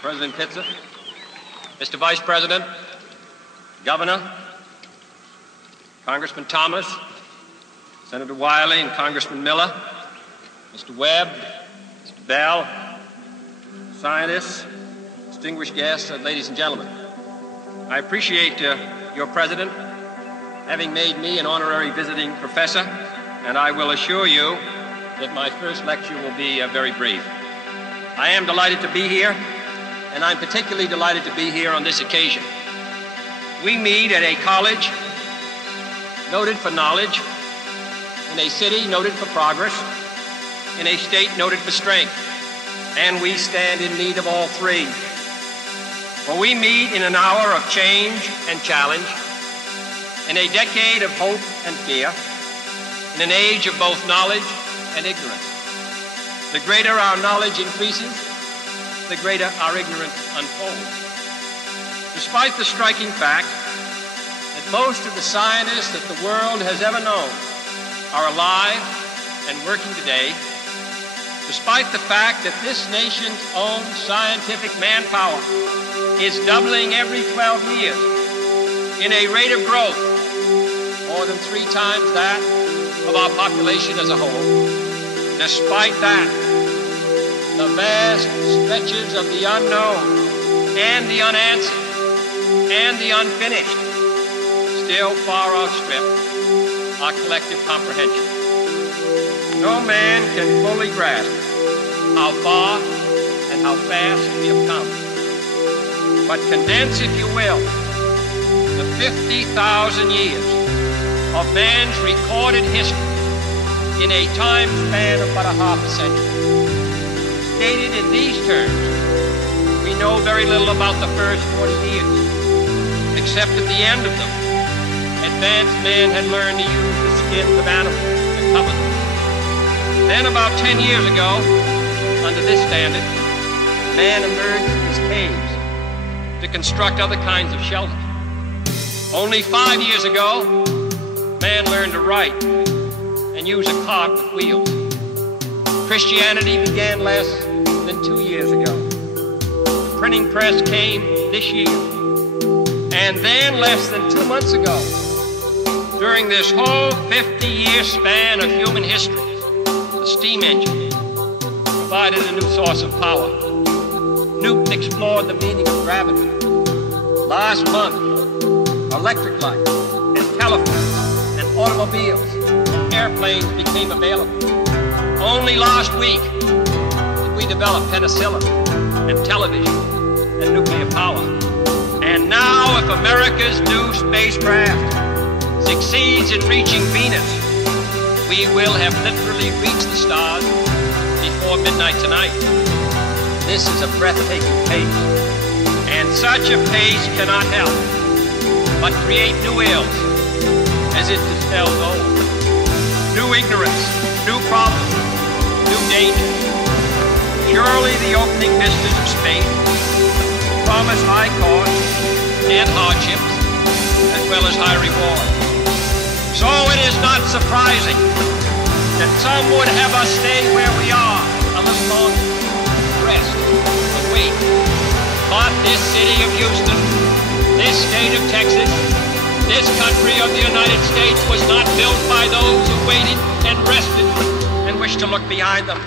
President Pitzer, Mr. Vice President, Governor, Congressman Thomas, Senator Wiley and Congressman Miller, Mr. Webb, Mr. Bell, scientists, distinguished guests, ladies and gentlemen. I appreciate your president having made me an honorary visiting professor, and I will assure you that my first lecture will be very brief. I am delighted to be here, and I'm particularly delighted to be here on this occasion. We meet at a college noted for knowledge, in a city noted for progress, in a state noted for strength, and we stand in need of all three. For we meet in an hour of change and challenge, in a decade of hope and fear, in an age of both knowledge and ignorance. The greater our knowledge increases, the greater our ignorance unfolds. Despite the striking fact that most of the scientists that the world has ever known are alive and working today, despite the fact that this nation's own scientific manpower is doubling every 12 years in a rate of growth more than 3 times that of our population as a whole, despite that, the vast stretches of the unknown and the unanswered and the unfinished still far outstrip our collective comprehension. No man can fully grasp how far and how fast we have come. But condense, if you will, the 50,000 years of man's recorded history in a time span of but a half a century. Stated in these terms, we know very little about the first 40 years, except at the end of them, advanced man had learned to use the skins of animals to cover them. Then about 10 years ago, under this standard, man emerged from his caves to construct other kinds of shelter. Only 5 years ago, man learned to write and use a cart with wheels. Christianity began less than 2 years ago. The printing press came this year. And then less than 2 months ago, during this whole 50-year span of human history, the steam engine provided a new source of power. Newton explored the meaning of gravity. Last month, electric light and telephones and automobiles and airplanes became available. Only last week did we develop penicillin and television and nuclear power. And now, if America's new spacecraft succeeds in reaching Venus, we will have literally reached the stars before midnight tonight. This is a breathtaking pace, and such a pace cannot help but create new ills as it dispels old. New ignorance, new problems, new dangers. Surely the opening vistas of space promise high costs and hardships, as well as high reward. So it is not surprising that some would have us stay where we are a little longer, rest, and wait. But this city of Houston, this state of Texas, this country of the United States was not built by those who waited and rested and wished to look behind them.